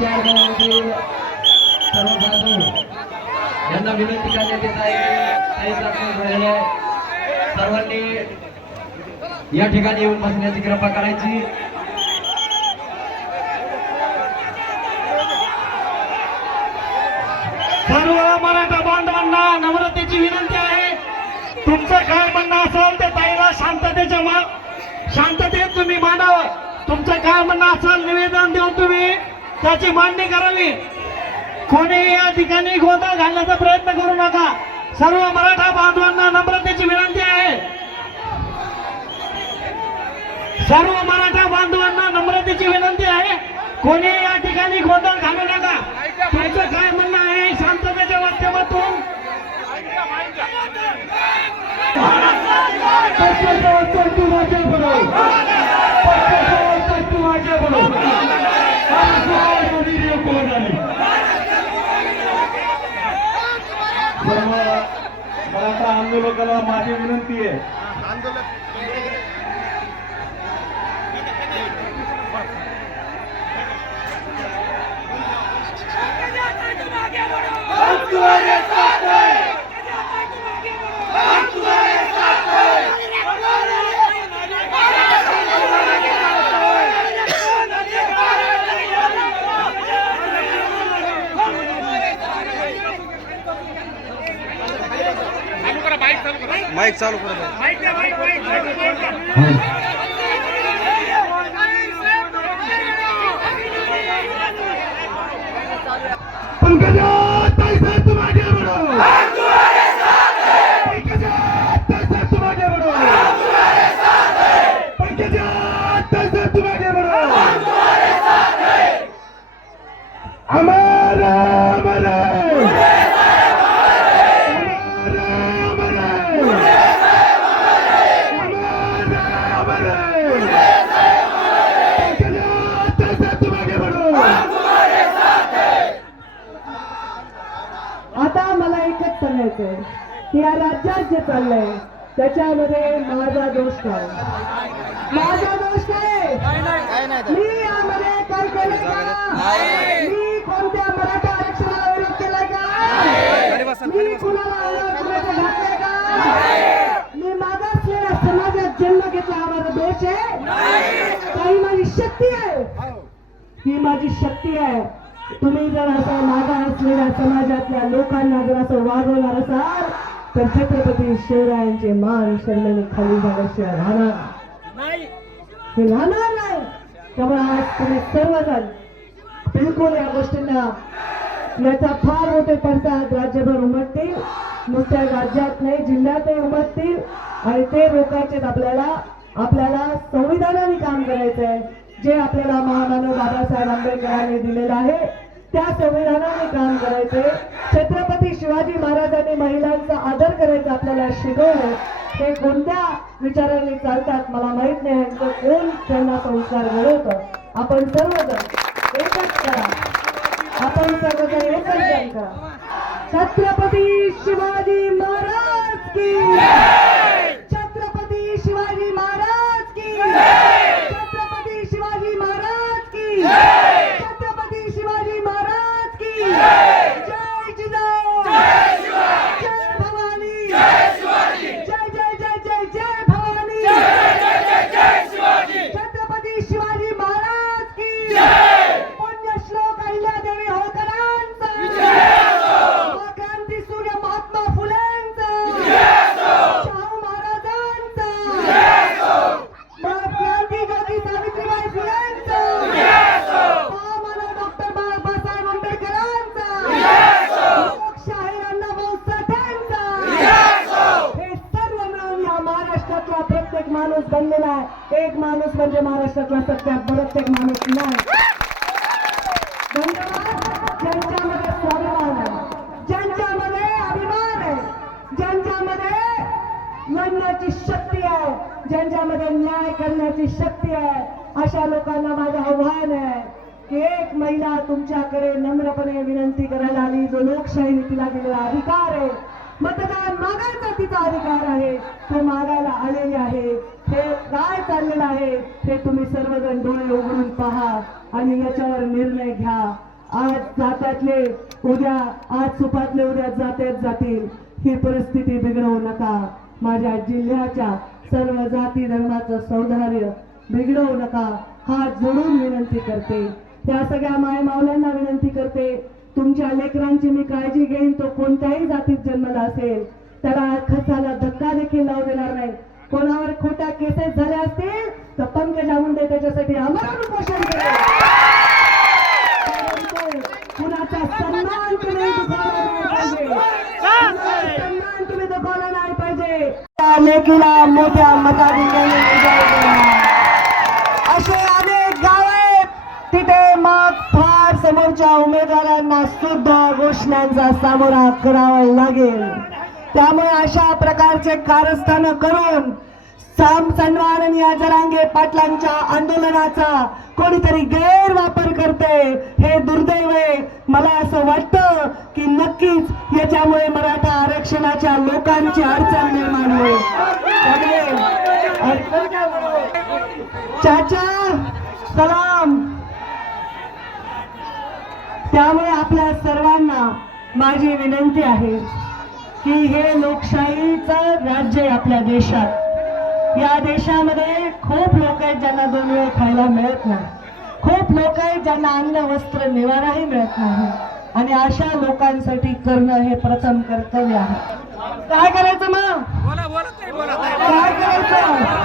मैदानामधील सर्व बांधव यांना विनंती करण्यात येत आहे. सर्वांनी या ठिकाणी येऊन बसण्याची कृपा करायची. सर्व मराठा बांधवांना नम्रतेची विनंती आहे. तुमचं काय म्हणणं असेल ते ताईला शांततेच्या मा शांततेत तुम्ही मांडावं. तुमचं काय म्हणणं असेल निवेदन देऊन तुम्ही त्याची मांडणी करावी. कोणी या ठिकाणी गोंधळ घालण्याचा प्रयत्न करू नका. सर्व मराठा बांधवांना नम्रतेची विनंती आहे. सर्व मराठा बांधवांना नम्रतेची विनंती आहे. कोणी या ठिकाणी गोंधळ घालू नका. त्याचं काय म्हणणं आहे शांततेच्या माध्यमातून सर्व मराठा आंदोलकाला माझी विनंती आहे. आगे चालू हमारा हमारा हमारा हमारा हमारा हमारा पंकजा ताई साहेब तुम आगे बढ़ो आता मला एकच सांगायचंय की या राज्यात जे चाललंय त्याच्यामध्ये माझा दोष काय? माझा दोष काय? मी यामध्ये काय केलं का? मी कोणत्या मराठा आरक्षणाला विरोध केलाय का? मी कुणाला का? मी मागासलेल्या समाजात जन्म घेतला हा माझा दोष आहे? काही माझी शक्ती आहे? ही माझी शक्ती आहे. तुम्ही जर असं मागा असलेल्या समाजातल्या लोकांना जर असं वागवणार असाल तर छत्रपती शिवरायांचे मान शर्मेने खाली झाल्याशिवाय राहणार. हे राहणार नाही. त्यामुळे आज तुम्ही सर्वजण बिलकुल या गोष्टींना याचा फार मोठे पडसाद राज्यभर उमटतील. नुसत्या राज्यात नाही जिल्ह्यातही उमटतील. आणि ते रोखायचे आपल्याला आपल्याला संविधानाने काम करायचं आहे जे आपल्याला महामानव बाबासाहेब आंबेडकरांनी दिलेलं आहे त्या संविधानाने काम करायचंय छत्रपती शिवाजी महाराजांनी महिलांचा आदर करायचा आपल्याला शिकवलं. ते कोणत्या विचारांनी चालतात मला माहीत नाही यांचं कोण त्यांना संस्कार घडवत? आपण सर्वजण एकच करा. आपण सर्वजण एकच करा. छत्रपती शिवाजी महाराज की छत्रपती शिवाजी महाराज की छत्रपती शिवाजी महाराज की छत्रपती शिवाजी महाराज की जय जिजाऊ जय भवानी जय जय जय जय जय भवानी छत्रपती शिवाजी महाराज की पुण्यश्लोक अहिल्यादेवी होळकरांचा क्रांती सूर्य महात्मा फुलेंचा शाहू महाराजांचा क्रांती ज्योती सावित्रीबाई फुलेंचा महामानव डॉक्टर बाबासाहेब आंबेडकरांचा लोकशाहीर अण्णाभाऊ साठ्यांचा हे सर्व मिळून या महाराष्ट्रातला प्रत्येक माणूस बनलेला आहे एक माणूस म्हणजे महाराष्ट्रातला सगळ्यात प्रत्येक माणूस नाही. ज्यांच्यामध्ये स्वाभिमान आहे ज्यांच्यामध्ये अभिमान आहे ज्यांच्यामध्ये लढण्याची शक्ती आहे ज्यांच्यामध्ये न्याय करण्याची शक्ती आहे अशा लोकांना माझं आव्हान आहे की एक महिला तुमच्याकडे नम्रपणे विनंती करायला आली जो लोकशाहीने तिला दिलेला अधिकार आहे मतदान मागायचा तिचा अधिकार आहे तो मागायला आले आहे. हे काय चाललेलं आहे? हे तुम्ही सर्वजण डोळे उघडून पहा आणि याच्यावर निर्णय घ्या. आज जातातले उद्या आज सुपातले उद्या जात्यात जातील. ही परिस्थिती बिघडवू नका. माझ्या जिल्ह्याच्या सर्व जाती धर्माचं सौंदर्य बिघडवू नका. हात जोडून विनंती करते. त्या सगळ्या माय मावल्यांना विनंती करते. तुमच्या लेकरांची मी काळजी घेईन. तो कोणत्याही जातीत जन्मला असेल त्याला खताला धक्का देखील लावू खोट्या झाले असतील तर पंकजा मुंडे त्याच्यासाठी आम्हाला उपोषण करेल कुणाचा सन्मान तुम्ही सन्मान तुम्ही दुखावला नाही पाहिजे. लेकीला मोठ्या मताधिक्याने असे अनेक गाव आहेत तिथे मग फार समोरच्या उमेदवारांना सुद्धा घोषणांचा सामोरा करावा लागेल. त्यामुळे अशा प्रकारचे कारस्थान करून साम सन्मान आणि या जरांगे पाटलांच्या आंदोलनाचा कोणीतरी गैरवापर करते हे दुर्दैव आहे. मला असं वाटतं की नक्कीच याच्यामुळे मराठा आरक्षणाच्या लोकांची अडचण निर्माण होईल. चाचा सलाम. त्यामुळे आपल्या सर्वांना माझी विनंती आहे की हे लोकशाहीचं राज्य आहे आपल्या देशात. या देशामध्ये खूप लोक आहेत ज्यांना दोन वेळ खायला मिळत नाही. खूप लोक आहेत ज्यांना अन्न वस्त्र निवाराही मिळत नाही. आणि अशा लोकांसाठी करणं हे प्रथम कर्तव्य आहे. काय करायचं मग? बोला ताई.